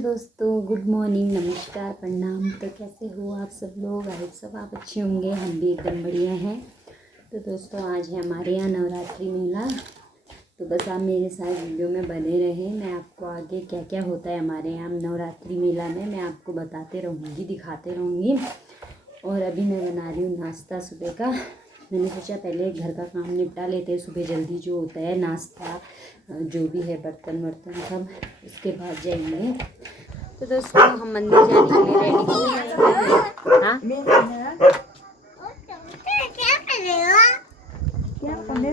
दोस्तों, good morning, नमस्कार, प्रणाम। तो कैसे हो आप सब लोग? आई सब आप अच्छे होंगे, हम भी एकदम बढ़िया हैं। तो दोस्तों, आज है हमारे यहाँ नवरात्रि मेला। तो बस आप मेरे साथ वीडियो में बने रहें। मैं आपको आगे क्या क्या होता है हमारे यहाँ नवरात्रि मेला में मैं आपको बताते रहूँगी, दिखाते रहूँगी। और अभी मैं बना रही हूँ नाश्ता सुबह का। मैंने सोचा पहले घर का काम निपटा लेते हैं, सुबह जल्दी जो होता है नाश्ता जो भी है बर्तन वर्तन सब, उसके बाद जाएंगे। तो दोस्तों, हम मंदिर जाने के लिए रेडी हो गए हैं।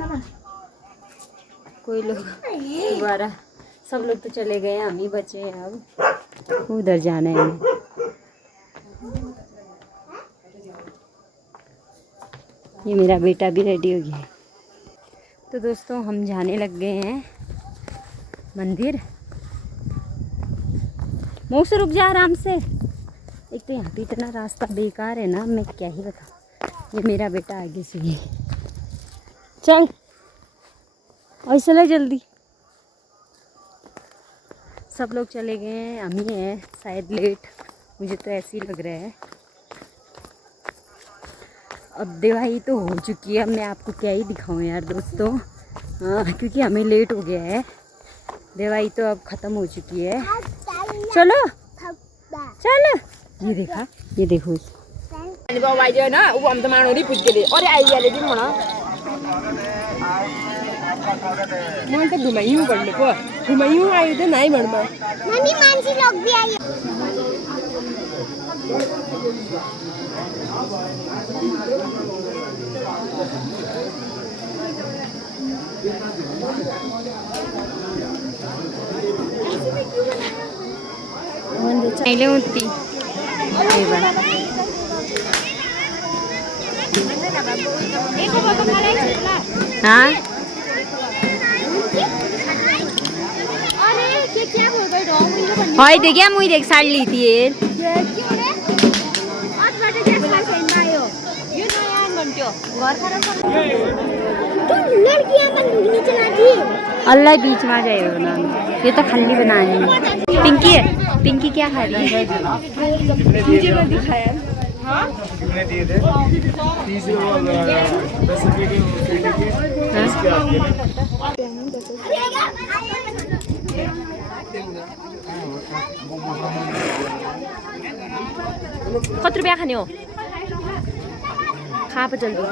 हाँ, कोई लोग दोबारा सब लोग तो चले गए, हम ही बचे हैं। अब उधर जाना है हमें। ये मेरा बेटा भी रेडी हो गया है। तो दोस्तों, हम जाने लग गए हैं मंदिर। मुँह से रुक जा आराम से। एक तो यहाँ पे इतना रास्ता बेकार है ना, मैं क्या ही बताऊँ। ये मेरा बेटा आगे से ही चल और चले जल्दी। सब लोग चले गए हैं, हम ही हैं शायद लेट, मुझे तो ऐसे ही लग रहा है। अब दिवाली तो हो चुकी है, अब मैं आपको क्या ही दिखाऊं यार दोस्तों। हाँ, क्योंकि हमें लेट हो गया है। दिवाली तो अब ख़त्म हो चुकी है। चलो चलो, ये देखा, ये देखो। मैं तो घुमायूं कर लो, घुमायूं आई तो नहीं बढ़ में मम्मी मानसी लोग भी आई। पहले होती हाँ, हाय देखिए मुझे देख साड़ ली थी ये। अल्लाह बीच में आ जाएगा ना, ये तो खाली बनाने। पिंकी है, पिंकी क्या खा रही है? कितने दिए थे? 30 और 10 रुपये की इसके आपके कत रुपया खाने हो? खा पर जल्दी।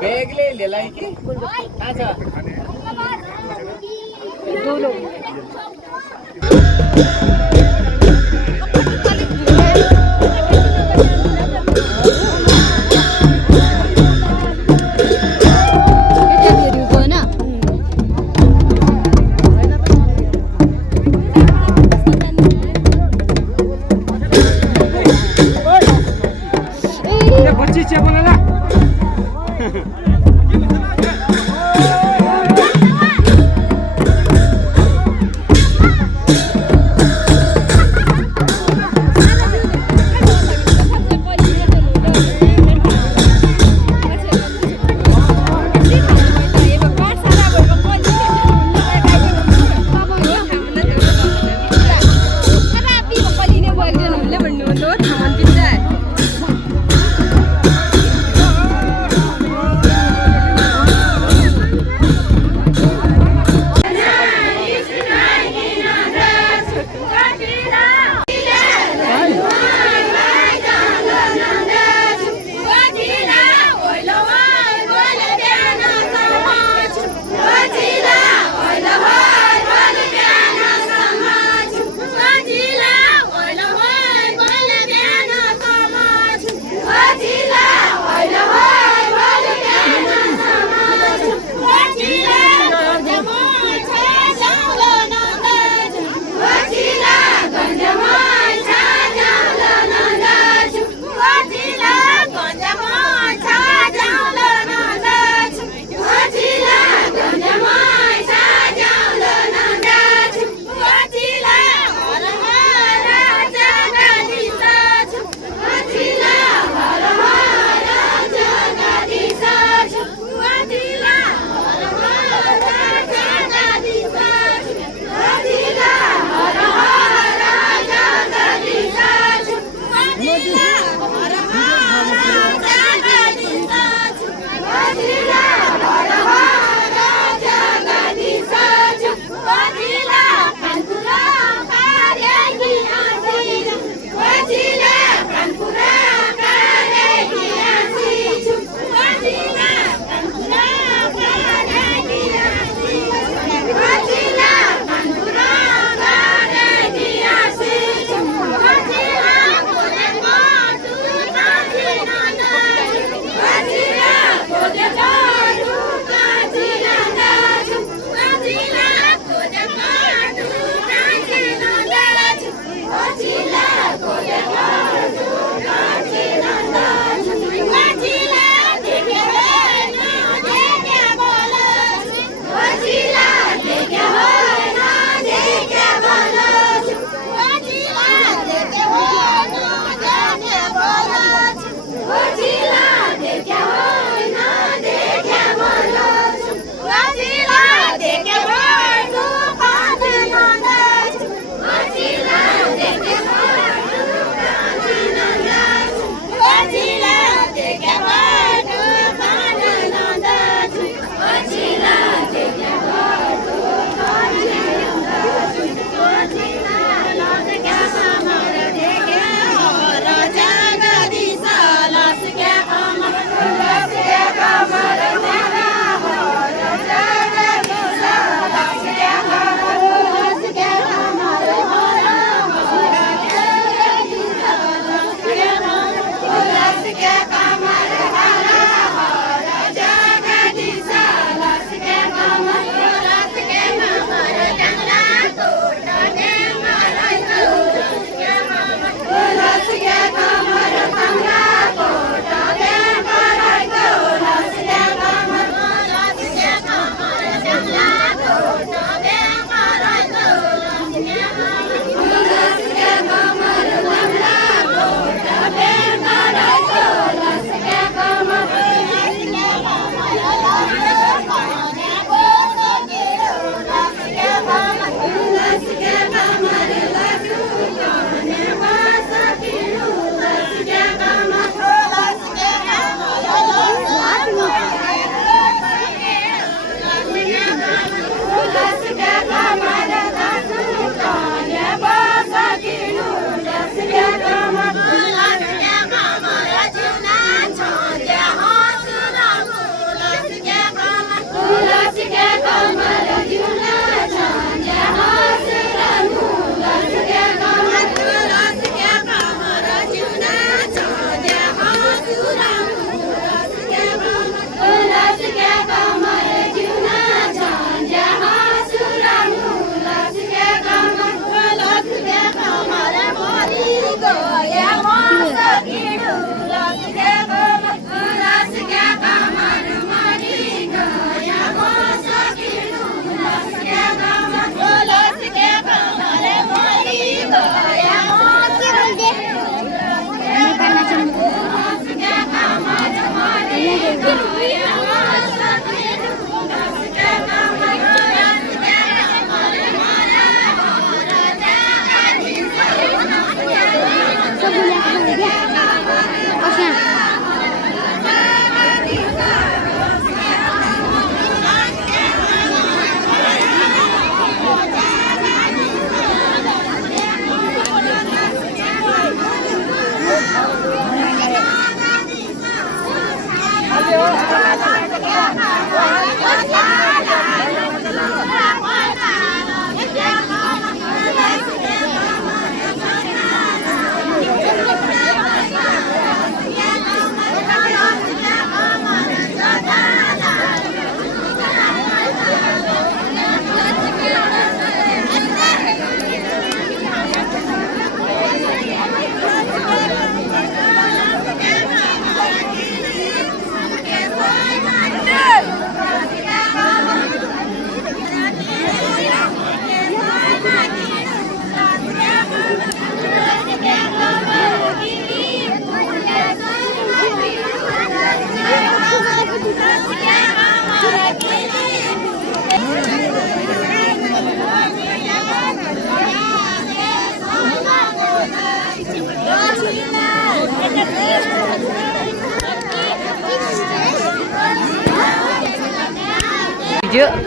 बैग ले लाई की अच्छा दो लोग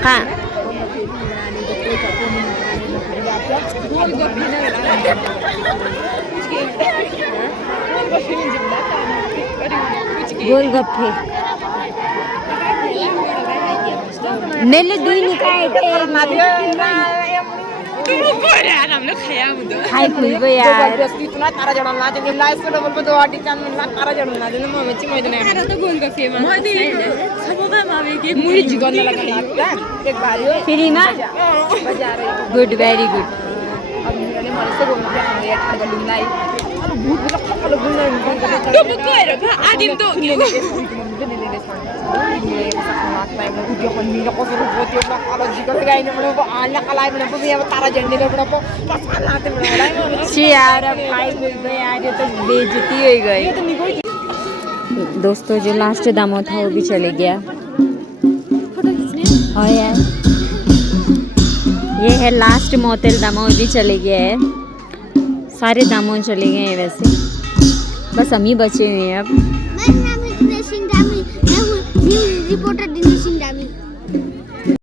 Kak. गोलगप्पे नेले दुई निकाय खाइ खुइबो यार तारा जडाउन लाग्छ तिमीलाई यस्तो डबल पो दोवाटी चान मिल्ला तारा जडाउन लाग्छ म चाहिँ मैदान आएर त गोलगप्पेमा मुरी जिगन लगाउन लाग्छ एक भारी हो फ्रीमा गुड भेरी गुड अब मैले यस्तो गोलगप्पे खानु यार खानु लिँदै अब भूत खप्पल गुल्न त्यो बुक हेर आदिम त बेइज्जती हो गई। दोस्तों जो लास्ट दामो था वो भी चले गया। हाँ यार ये है लास्ट मोतेल दामो भी चले गया है। सारे दामो चले गए हैं वैसे, बस हम ही बचे हुए हैं अब। रिपोर्टर